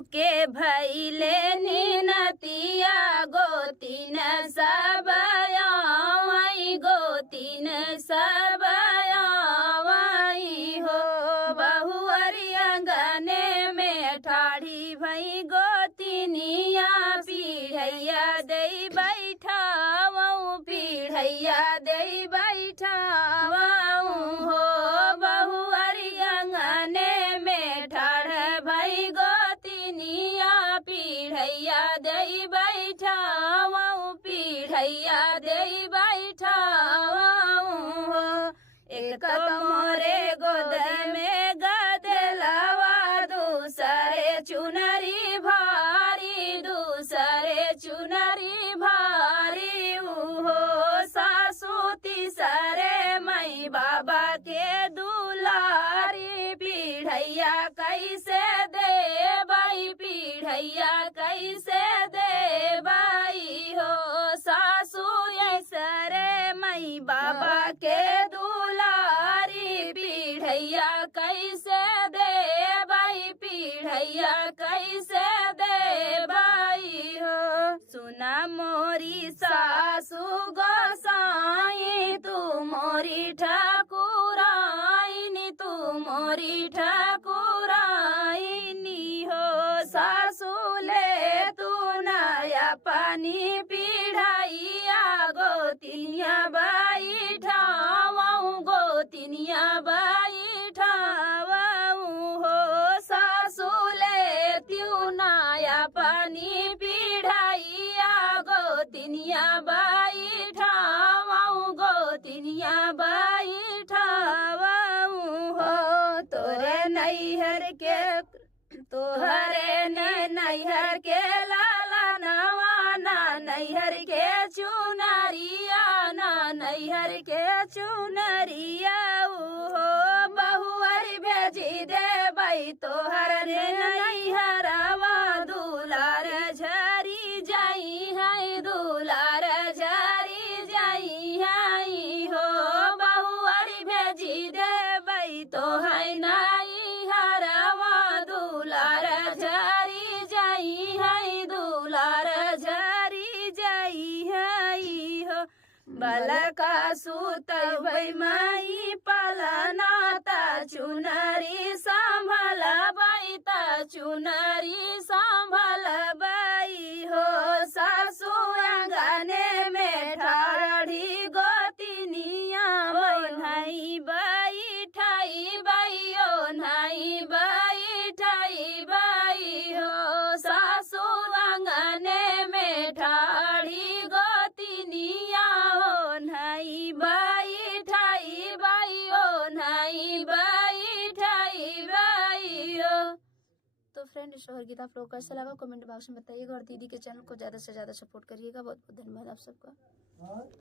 के भैले निनतिया गोतिन सब आई गोतिन सब आई हो बहुअरी अंगने में ठाढ़ी भई गोतिनिया पीढ़ैया दे बैठावऊ पीढ़ैया दे बैठावऊ हो बहुअरी अंगने में ठाढ़ भई गोतिनिया पीढ़ैया दे बैठावऊ पीढ़ैया दे बैठावऊ हो एक मोरे गोद में गदलवा दूसरे चुनरी भारी दूसरे चुनरी भारी हो सासू तीसरे मई बाबा के दुलारी पीढ़ैया कैसे दे बाई पीढ़ैया कैसे दे बाई हो सासू ऐसरे मई बाबा के दुलारी पीढ़ैया कैसे दे बाई पीढ़ैया कैसे दे बाई हो सुना मोरी सासू गोसाई तू मोरी ठाकुराइनी तू मोरी ठाकुराइनी हो सासू ले तू नया पानी पीढ़ाइया गोतिनिया बाई ठावऊ गोतिनिया बाई ठावऊ हो सासू ले तू नया पानी पीढ़ाइया गोतिनिया बाई ठावऊ गोतिनिया बाई ठावऊ हो तोरे नैहर के तोहरे ने नैहर के लाला नवाना नैहर के चुनरिया ना नैहर के चुनरिया हो बहुअरी भेजी दे बई तोहर ने नैहरवा दुलार झरी जाई है दुलार झरी जाई है हो बहुअरी भेजी दे बई तोहर नैहरवा दुलार झरी जाई है दुलार झरी जाई है हो बलका सुत भई माई पलना ता चुनरी संभल बाई ता चुनरी संभल बाई हो सासू अंगने में ठाढ़ी गोतिनिया ओन्हाई बाई ठाई बाई ओन्हाई बाई ठाई बाई हो सासू अंगने में ठाढ़ी गोतिनिया ओन्हाई बाई ठाई बाई ओन्हाई बाई ठाई बाई हो। तो फ्रेंड शोहर गीत आप लोगों को कैसा लगा कमेंट बॉक्स में बताइएगा और दीदी के चैनल को ज़्यादा से ज़्यादा सपोर्ट करिएगा। बहुत बहुत धन्यवाद आप सबका।